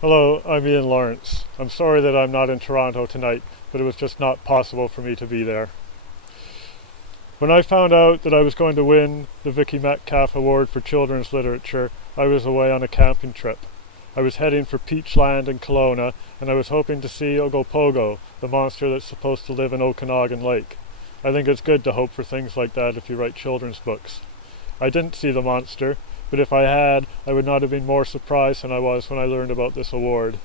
Hello, I'm Iain Lawrence. I'm sorry that I'm not in Toronto tonight, but it was just not possible for me to be there. When I found out that I was going to win the Vicky Metcalf Award for Children's Literature, I was away on a camping trip. I was heading for Peachland in Kelowna, and I was hoping to see Ogopogo, the monster that's supposed to live in Okanagan Lake. I think it's good to hope for things like that if you write children's books. I didn't see the monster, but if I had, I would not have been more surprised than I was when I learned about this award.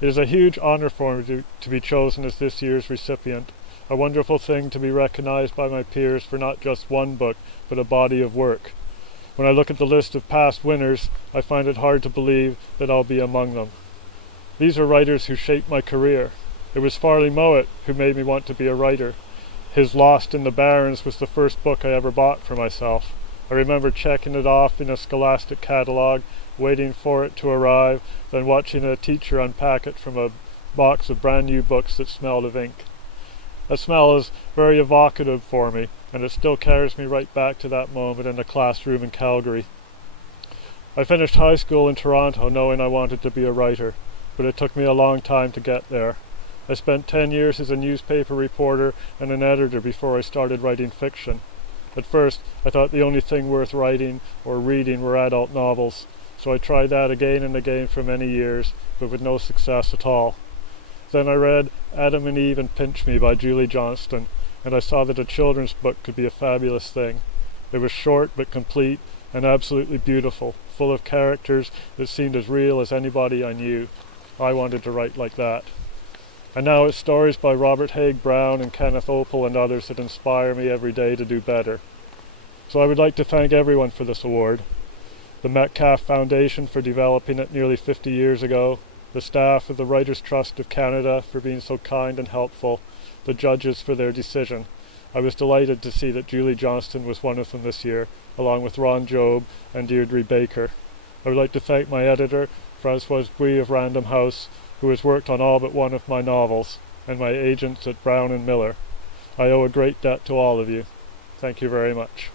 It is a huge honor for me to be chosen as this year's recipient, a wonderful thing to be recognized by my peers for not just one book, but a body of work. When I look at the list of past winners, I find it hard to believe that I'll be among them. These are writers who shaped my career. It was Farley Mowat who made me want to be a writer. His Lost in the Barrens was the first book I ever bought for myself. I remember checking it off in a Scholastic catalogue, waiting for it to arrive, then watching a teacher unpack it from a box of brand new books that smelled of ink. That smell is very evocative for me, and it still carries me right back to that moment in a classroom in Calgary. I finished high school in Toronto knowing I wanted to be a writer, but it took me a long time to get there. I spent 10 years as a newspaper reporter and an editor before I started writing fiction. At first, I thought the only thing worth writing or reading were adult novels, so I tried that again and again for many years, but with no success at all. Then I read Adam and Eve and Pinch Me by Julie Johnston, and I saw that a children's book could be a fabulous thing. It was short but complete and absolutely beautiful, full of characters that seemed as real as anybody I knew. I wanted to write like that. And now it's stories by Robert Haig Brown and Kenneth Opel and others that inspire me every day to do better. So I would like to thank everyone for this award. The Metcalf Foundation for developing it nearly 50 years ago, the staff of the Writers' Trust of Canada for being so kind and helpful, the judges for their decision. I was delighted to see that Julie Johnston was one of them this year, along with Ron Jobe and Deirdre Baker. I would like to thank my editor, Francoise Bouy of Random House, who has worked on all but one of my novels, and my agents at Brown and Miller. I owe a great debt to all of you. Thank you very much.